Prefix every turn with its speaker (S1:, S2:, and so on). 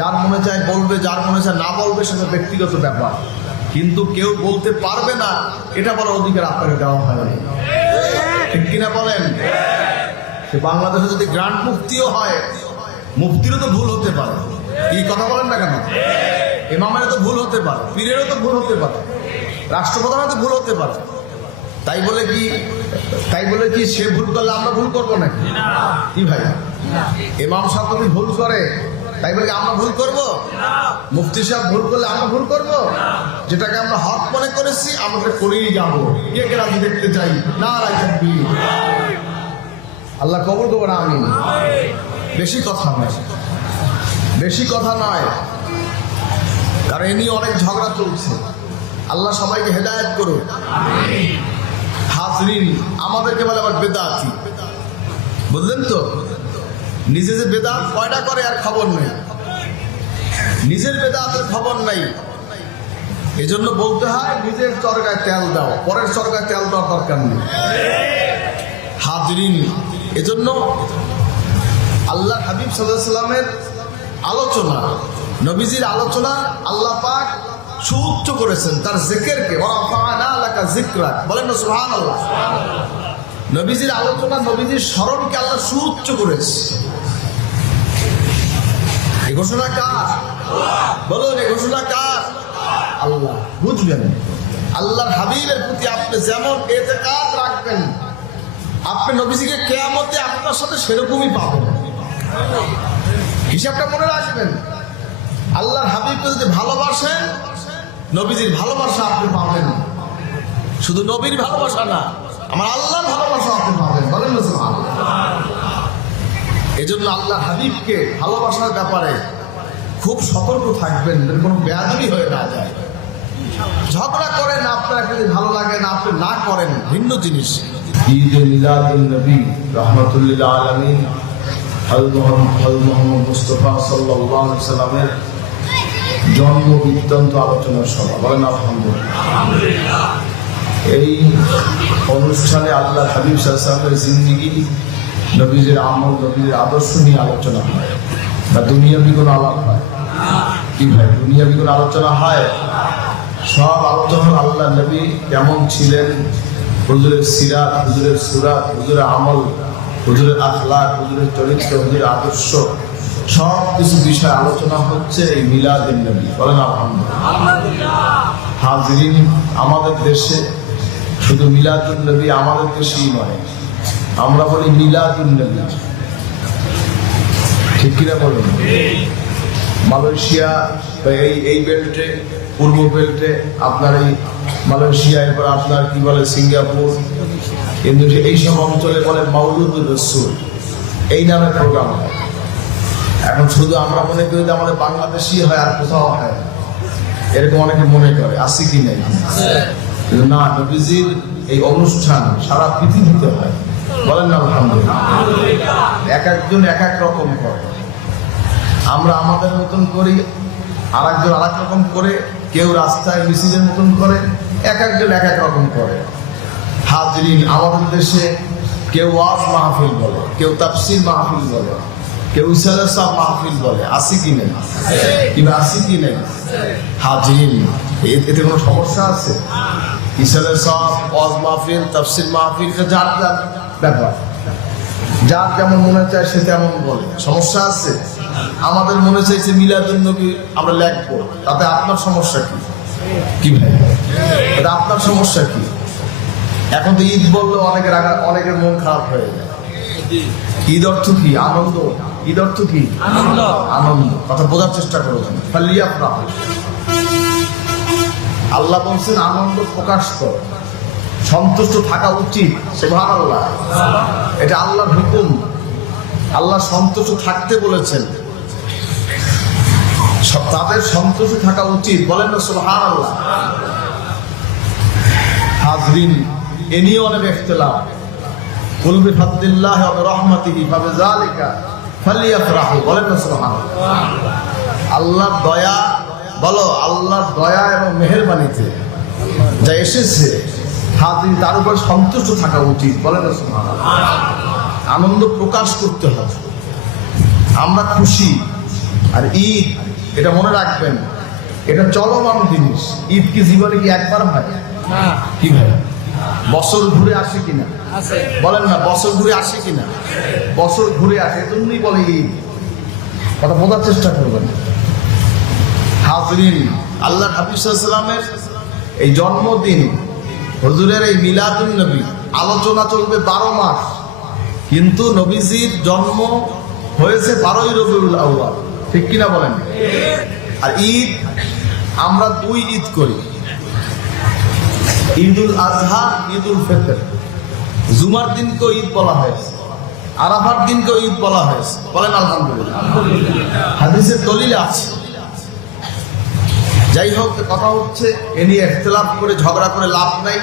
S1: যার মনে চায় বলবে, যার মনে চায় না বলবে, সেটা ব্যক্তিগত ব্যাপার। কিন্তু কেউ বলতে পারবে না, এটা বলার অধিকার আপনাকে দেওয়া হয়নি ঠিক কিনা বলেন? সে বাংলাদেশে যদি গ্রান্ট মুক্তিও হয় মুফতিরও তো ভুল হতে পারে। কি কথা বলেন না কেন? ইমামেরও তো ভুল হতে পারে, পীরেরও তো ভুল হতে পারে, রাষ্ট্রপ্রধানের তো ভুল হতে পারে। তাই বলে কি, তাই বলে কি সে ভুল করলে আমরা ভুল করব নাকি? কি ভাই? ইমাম সাহেব ভুল করে? তাই বলে আমরা ভুল করব? মুফতি সাহেব ভুল করলে আমরা ভুল করব? যেটাকে আমরা হক মনে করেছি আমরা করেই যাব। কে কে রাজি দেখতে চাই? না থাকবি আল্লাহ কবর করব আমি বেশি কথা নয়। বেশি কথা নয়। কারণ এ নিয়ে অনেক ঝগড়া চলছে। আল্লাহ সবাইকে হেদায়ত করুক। হাজরিন, আমাদেরকে বলে আবার বেদাতি। বুঝলেন তো? নিজে যে বেদাত কয়টা করে আর খবর নেই। নিজের বেদাতের খবর নাই। এজন্য বলতে হয়, নিজের চরকায় তেল দাও, পরের চরকায় তেল দেওয়ার দরকার নেই। হাজরিন, এজন্য আল্লাহ হাবিব সাল্লামের আলোচনা, নবীজির আলোচনা আল্লাহ পাক সুউচ্চ করেছেন। তার জেকেরকে জিক্রা বলেন না সুহান নবীজির আলোচনা নবীজির স্মরণকে আল্লাহ সুউচ্চ করেছে। এই ঘোষণা কার? বলুন, এই ঘোষণা কার? আল্লাহ, বুঝবেন। আল্লাহর হাবিবের প্রতি আপনি যেমন এতে কাজ রাখবেন, আপনি নবীজিকে কেয়ামতে আপনার সাথে সেরকমই পাবেন। হিসাবটা মনে রাখবেন। আল্লাহর হাবিবকে যদি ভালোবাসেন, নবীজির ভালোবাসা আপনি পাবেন। শুধু নবীর ভালোবাসা না, আমার আল্লাহর ভালোবাসা আপনি পাবেন। বলেন না এই জন্য আল্লাহ হাবিবকে ভালোবাসার ব্যাপারে খুব সতর্ক থাকবেন কোনো বেয়াদবি হয়ে না যায়। ঝগড়া করেন, আপনার যদি ভালো লাগে না, আপনি না করেন, ভিন্ন জিনিস। মুস্তফা জন্ম আলোচনার সভা। বলেন এই অনুষ্ঠানে আল্লাহ হাবিব জিন্দিগি নবীজের আমল, নবীজের আদর্শ নিয়ে আলোচনা হয়। বা দুনিয়াবি কোনো আলাপ হয়? কি ভাই, দুনিয়াবি কোনো আলোচনা হয়? সব আলোচনা আল্লাহ নবী কেমন ছিলেন? হুজুরের সিরাত, হুজুরের সুরাত, হুজুরের আমল, হুজুরের আখলাক, হুজুরের চরিত্র, হুজুরের আদর্শ, সব কিছু বিষয় আলোচনা হচ্ছে এই মিলাদিন নবী। বলেন আলহামদুলিল্লাহ। হাজরিন, আমাদের দেশে শুধু মিলাদুল নবী আমাদের দেশেই নয় আমরা বলি মিলাদুল নবী ঠিক কিনা বলুন? মালয়েশিয়া এই এই বেল্টে পূর্ব বেল্টে আপনার এই মালয়েশিয়া এরপর আপনার কি বলে সিঙ্গাপুর ইন্দোনেশিয়া এই সব অঞ্চলে বলে মাউলুদুর রসুল। এই নামে প্রোগ্রাম হয়। এখন শুধু আমরা মনে করি যে আমাদের বাংলাদেশি হয় আর কোথাও হয়। এরকম অনেকে মনে করে আসি কি নেই? না নবীজির এই অনুষ্ঠান সারা পৃথিবীতে হয়। বলেন না, আলহামদুলিল্লাহ। এক একজন এক এক রকম করে। আমরা আমাদের মতন করি আর একজন আর রকম করে, কেউ রাস্তায় মিছিলের মতন করে, এক একজন এক এক রকম করে। হাজরিন, আমাদের দেশে কেউ ওয়াজ মাহফিল বলে, কেউ তাফসির মাহফিল বলে, কেউ ইসালাসা মাহফিল বলে। আসি কি নেই? কিংবা আসি কি নেই? এ- এতে কোনো সমস্যা আছে? ইসালের সব ওয়াজ মাহফিল, তাফসির মাহফিল যার যার ব্যাপার যার যেমন মনে চায় সে তেমন বলে। সমস্যা আছে? আমাদের মনে চাইছে মিলাদুল নবী আমরা লেখবো। তাতে আপনার সমস্যা কি? কি ভাই? এটা আপনার সমস্যা কি? এখন তো ঈদ বললে অনেকের আগা- অনেকের মন খারাপ হয়ে যায়। ঈদ অর্থ কি? আনন্দ? ঈদ অর্থ কি?
S2: আনন্দ।
S1: আনন্দ। কথা বোঝার চেষ্টা করবেন ফালিয়া আল্লাহ বলছেন আনন্দ প্রকাশ কর। সন্তুষ্ট থাকা উচিত। সুবহান আল্লাহ এটা আল্লাহর হুকুম। আল্লাহ সন্তুষ্ট থাকতে বলেছেন। তাদের সন্তুষ্ট থাকা উচিত। বলেন না সুবহান আল্লাহ হাজরিন, এ নিয়ে অনেক ইখতিলাফ। কুল বিফাদলিল্লাহ ওয়া রাহমাতিহি ফাবিযালিকা ফালিয়াফরাহু। বলেন না, সুবহানাল্লাহ। আল্লাহর দয়া, বলো, আল্লাহর দয়া এবং মেহেরবানিতে যা এসেছে হাজির তার উপর সন্তুষ্ট থাকা উচিত। বলেন আনন্দ প্রকাশ করতে হবে। আমরা খুশি। আর ঈদ এটা মনে রাখবেন এটা চলমান জিনিস। ঈদ কি জীবনে কি একবার হয়? কি ভাই? বছর ঘুরে আসে কিনা? বলেন না বছর ঘুরে আসে কিনা? বছর ঘুরে আসে এজন্যই বলে ঈদ। কথা বোঝার চেষ্টা করবেন। হাজরিন আল্লাহ হাফিজামের এই জন্মদিন হজুরের এই মিলাদুল নবী আলোচনা চলবে বারো মাস। কিন্তু নবীজির জন্ম হয়েছে বারোই রবিউল আউয়াল। ঠিক কিনা বলেন? আর ঈদ আমরা দুই ঈদ করি। ঈদুল আজহা, ঈদুল ফিতর। জুমার দিনকে ঈদ বলা হয়েছে আরাফার দিনকে ঈদ বলা হয়েছে বলেন আলহামদুলিল্লাহ। হাদিসের দলিল আছে। যাই হোক কথা হচ্ছে এ নিয়ে এখতলাফ করে ঝগড়া করে লাভ নাই।